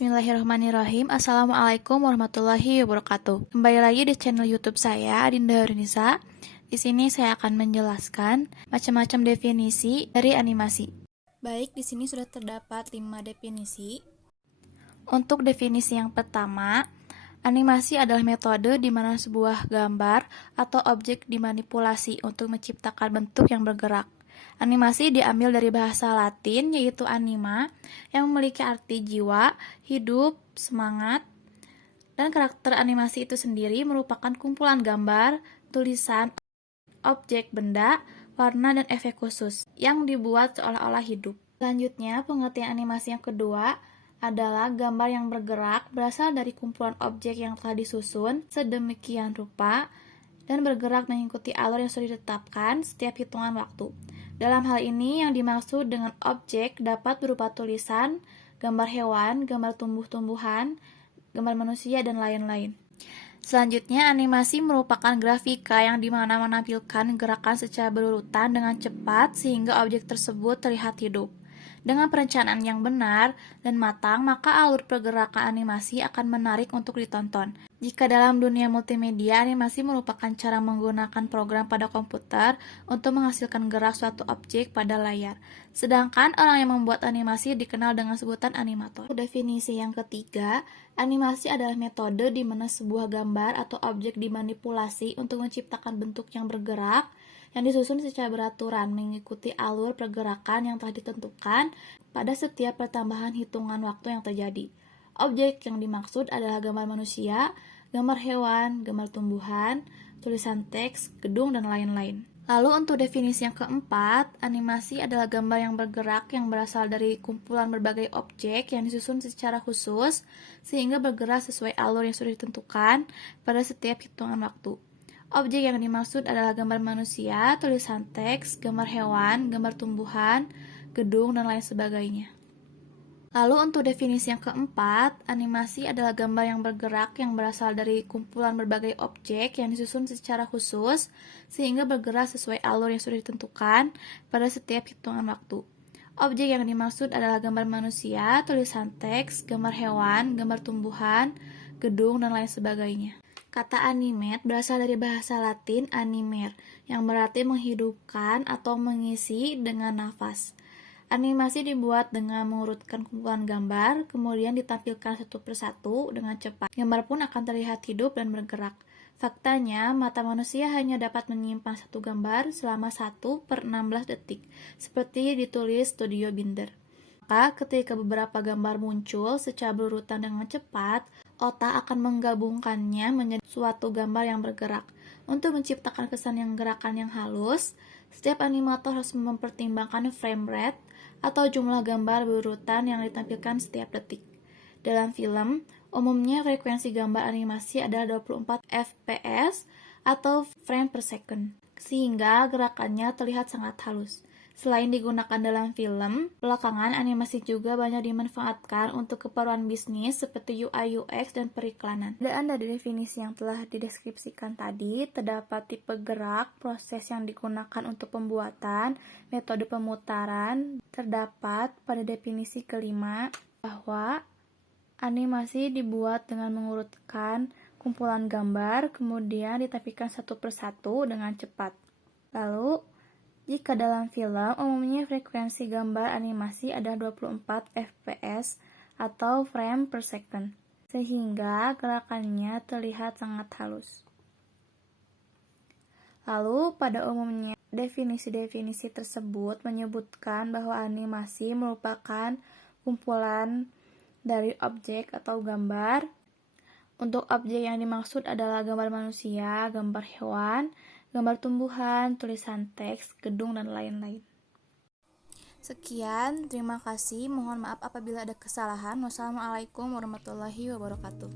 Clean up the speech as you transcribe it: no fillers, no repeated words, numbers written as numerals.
Bismillahirrahmanirrahim. Assalamualaikum warahmatullahi wabarakatuh. Kembali lagi di channel YouTube saya, Adinda Hurnisa. Di sini saya akan menjelaskan macam-macam definisi dari animasi. Baik, di sini sudah terdapat 5 definisi. Untuk definisi yang pertama, animasi adalah metode di mana sebuah gambar atau objek dimanipulasi untuk menciptakan bentuk yang bergerak. Animasi diambil dari bahasa Latin yaitu anima yang memiliki arti jiwa, hidup, semangat, dan karakter animasi itu sendiri merupakan kumpulan gambar, tulisan, objek benda, warna, dan efek khusus yang dibuat seolah-olah hidup. Selanjutnya, pengertian animasi yang kedua adalah gambar yang bergerak berasal dari kumpulan objek yang telah disusun sedemikian rupa dan bergerak mengikuti alur yang sudah ditetapkan setiap hitungan waktu. Dalam hal ini, yang dimaksud dengan objek dapat berupa tulisan, gambar hewan, gambar tumbuh-tumbuhan, gambar manusia, dan lain-lain. Selanjutnya, animasi merupakan grafika yang dimana menampilkan gerakan secara berurutan dengan cepat sehingga objek tersebut terlihat hidup. Dengan perencanaan yang benar dan matang, maka alur pergerakan animasi akan menarik untuk ditonton. Jika dalam dunia multimedia, animasi merupakan cara menggunakan program pada komputer untuk menghasilkan gerak suatu objek pada layar. Sedangkan orang yang membuat animasi dikenal dengan sebutan animator. Definisi yang ketiga, animasi adalah metode di mana sebuah gambar atau objek dimanipulasi untuk menciptakan bentuk yang bergerak, yang disusun secara beraturan mengikuti alur pergerakan yang telah ditentukan pada setiap pertambahan hitungan waktu yang terjadi. Objek yang dimaksud adalah gambar manusia, gambar hewan, gambar tumbuhan, tulisan teks, gedung, dan lain-lain. Lalu untuk definisi yang keempat, animasi adalah gambar yang bergerak yang berasal dari kumpulan berbagai objek yang disusun secara khusus sehingga bergerak sesuai alur yang sudah ditentukan pada setiap hitungan waktu. Objek yang dimaksud adalah gambar manusia, tulisan teks, gambar hewan, gambar tumbuhan, gedung, dan lain sebagainya. Lalu untuk definisi yang keempat, animasi adalah gambar yang bergerak yang berasal dari kumpulan berbagai objek yang disusun secara khusus sehingga bergerak sesuai alur yang sudah ditentukan pada setiap hitungan waktu. Objek yang dimaksud adalah gambar manusia, tulisan teks, gambar hewan, gambar tumbuhan, gedung, dan lain sebagainya. Kata animate berasal dari bahasa Latin animer, yang berarti menghidupkan atau mengisi dengan nafas. Animasi dibuat dengan mengurutkan kumpulan gambar, kemudian ditampilkan satu persatu dengan cepat. Gambar pun akan terlihat hidup dan bergerak. Faktanya, mata manusia hanya dapat menyimpan satu gambar selama 1/16 detik, seperti ditulis Studio Binder. Maka, ketika beberapa gambar muncul secara berurutan dengan cepat, otak akan menggabungkannya menjadi suatu gambar yang bergerak. Untuk menciptakan kesan yang gerakan yang halus, setiap animator harus mempertimbangkan frame rate atau jumlah gambar berurutan yang ditampilkan setiap detik. Dalam film, umumnya frekuensi gambar animasi adalah 24 fps atau frame per second, sehingga gerakannya terlihat sangat halus. Selain digunakan dalam film, belakangan animasi juga banyak dimanfaatkan untuk keperluan bisnis seperti UI UX dan periklanan. Dan dari definisi yang telah dideskripsikan tadi, terdapat tipe gerak, proses yang digunakan untuk pembuatan, metode pemutaran. Terdapat pada definisi kelima bahwa animasi dibuat dengan mengurutkan kumpulan gambar, kemudian ditampilkan satu persatu dengan cepat. Lalu, jika dalam film, umumnya frekuensi gambar animasi adalah 24 fps atau frame per second, sehingga gerakannya terlihat sangat halus. Lalu, pada umumnya, definisi-definisi tersebut menyebutkan bahwa animasi merupakan kumpulan dari objek atau gambar. Untuk objek yang dimaksud adalah gambar manusia, gambar hewan, gambar tumbuhan, tulisan teks, gedung, dan lain-lain. Sekian, terima kasih. Mohon maaf apabila ada kesalahan. Wassalamualaikum warahmatullahi wabarakatuh.